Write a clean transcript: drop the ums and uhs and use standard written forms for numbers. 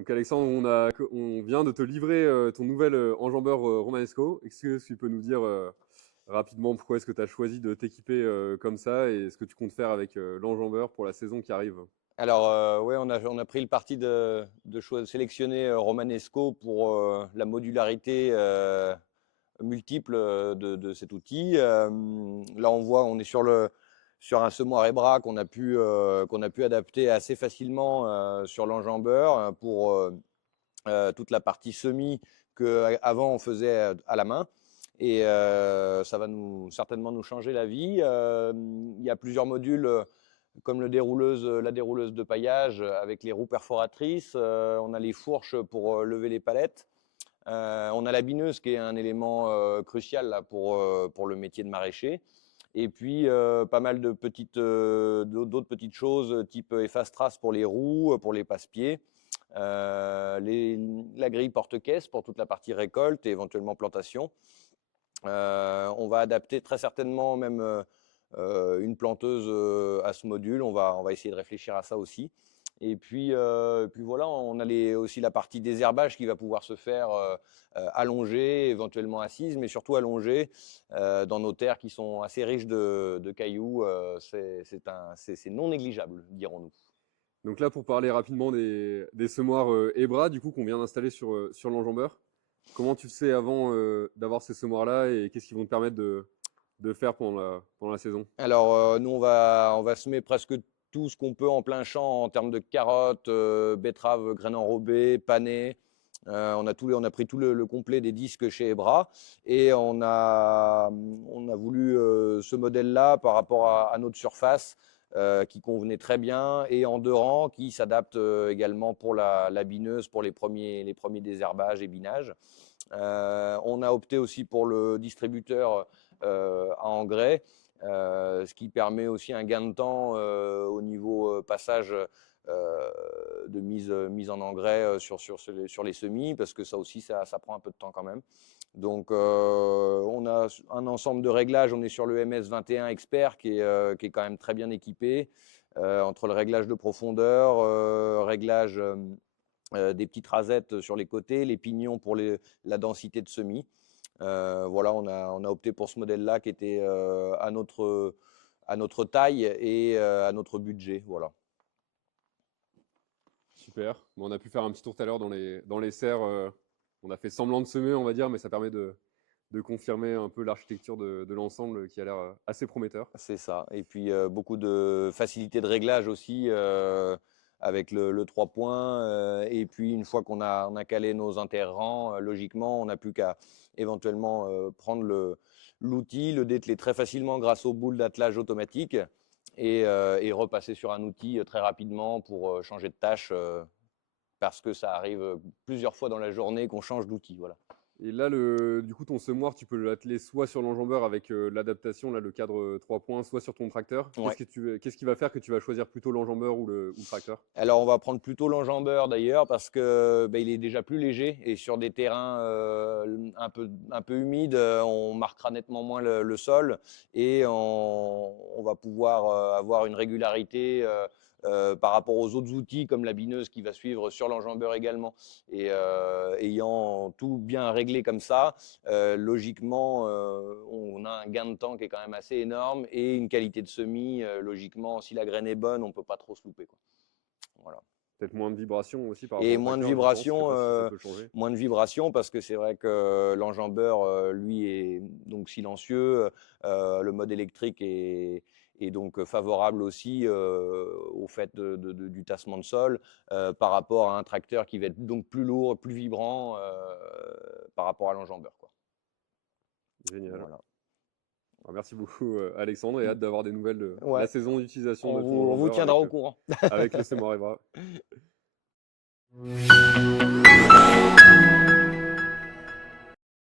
Donc Alexandre, on vient de te livrer ton nouvel enjambeur Romanesco. Est-ce que tu peux nous dire rapidement pourquoi est-ce que tu as choisi de t'équiper comme ça et ce que tu comptes faire avec l'enjambeur pour la saison qui arrive? Alors, ouais, on a pris le parti de sélectionner Romanesco pour la modularité multiple de cet outil. Là, on voit, on est sur un semoir EBRA qu'on a pu adapter assez facilement sur l'enjambeur pour toute la partie semis qu'avant on faisait à la main. Et ça va certainement nous changer la vie. Il y a plusieurs modules comme la dérouleuse de paillage avec les roues perforatrices. On a les fourches pour lever les palettes. On a la bineuse qui est un élément crucial là, pour le métier de maraîcher. Et puis pas mal de d'autres petites choses type efface-trace pour les roues, pour les passe-pieds. La grille porte-caisse pour toute la partie récolte et éventuellement plantation. On va adapter très certainement même une planteuse à ce module. On va essayer de réfléchir à ça aussi. Et puis voilà, on a aussi la partie désherbage qui va pouvoir se faire allongée, éventuellement assise, mais surtout allongée dans nos terres qui sont assez riches de cailloux. C'est non négligeable, dirons-nous. Donc là, pour parler rapidement des semoirs EBRA, du coup, qu'on vient d'installer sur l'enjambeur, comment tu sais avant d'avoir ces semoirs-là et qu'est-ce qu'ils vont te permettre de faire pendant la saison? Alors, nous, on va semer presque tout ce qu'on peut en plein champ en termes de carottes, betteraves, graines enrobées, panées. On a pris tout le complet des disques chez EBRA et on a voulu ce modèle-là par rapport à notre surface qui convenait très bien et en 2 rangs qui s'adapte également pour la bineuse pour les premiers désherbages et binages. On a opté aussi pour le distributeur à engrais, ce qui permet aussi un gain de temps au niveau passage de mise en engrais sur les semis, parce que ça aussi, ça prend un peu de temps quand même. Donc, on a un ensemble de réglages. On est sur le MS21 Expert qui est quand même très bien équipé, entre le réglage de profondeur, réglage des petites rasettes sur les côtés, les pignons pour la densité de semis. Voilà, on a opté pour ce modèle-là qui était à notre taille et à notre budget. Voilà. Super. Bon, on a pu faire un petit tour tout à l'heure dans les serres. On a fait semblant de semer, on va dire, mais ça permet de confirmer un peu l'architecture de l'ensemble qui a l'air assez prometteur. C'est ça. Et puis beaucoup de facilité de réglage aussi avec le 3 points. Et puis une fois qu'on a calé nos interrants, logiquement, on n'a plus qu'à éventuellement prendre l'outil, le dételer très facilement grâce aux boules d'attelage automatique et repasser sur un outil très rapidement pour changer de tâche parce que ça arrive plusieurs fois dans la journée qu'on change d'outil. Voilà. Et là, du coup, ton semoir, tu peux l'atteler soit sur l'enjambeur avec l'adaptation, là, le cadre 3 points, soit sur ton tracteur. Ouais. Qu'est-ce qui va faire que tu vas choisir plutôt l'enjambeur ou le tracteur? Alors, on va prendre plutôt l'enjambeur d'ailleurs parce que il est déjà plus léger et sur des terrains un peu humides, on marquera nettement moins le sol et on va pouvoir avoir une régularité par rapport aux autres outils comme la bineuse qui va suivre sur l'enjambeur également. Et ayant tout bien réglé comme ça, logiquement, on a un gain de temps qui est quand même assez énorme et une qualité de semis. Logiquement, si la graine est bonne, on ne peut pas trop se louper, quoi. Voilà. Peut-être moins de vibrations aussi par rapport Et au moins de tracteur, je pense. Je sais vibrations, pas si ça peut changer. moins de vibrations parce que c'est vrai que l'enjambeur, lui, est donc silencieux. Le mode électrique est donc favorable aussi au fait du tassement de sol par rapport à un tracteur qui va être donc plus lourd, plus vibrant par rapport à l'enjambeur, quoi. Génial. Voilà. Alors, merci beaucoup Alexandre et hâte d'avoir des nouvelles de Ouais, la saison d'utilisation de ton on vous enjambeur tiendra au courant. avec le semoir EBRA.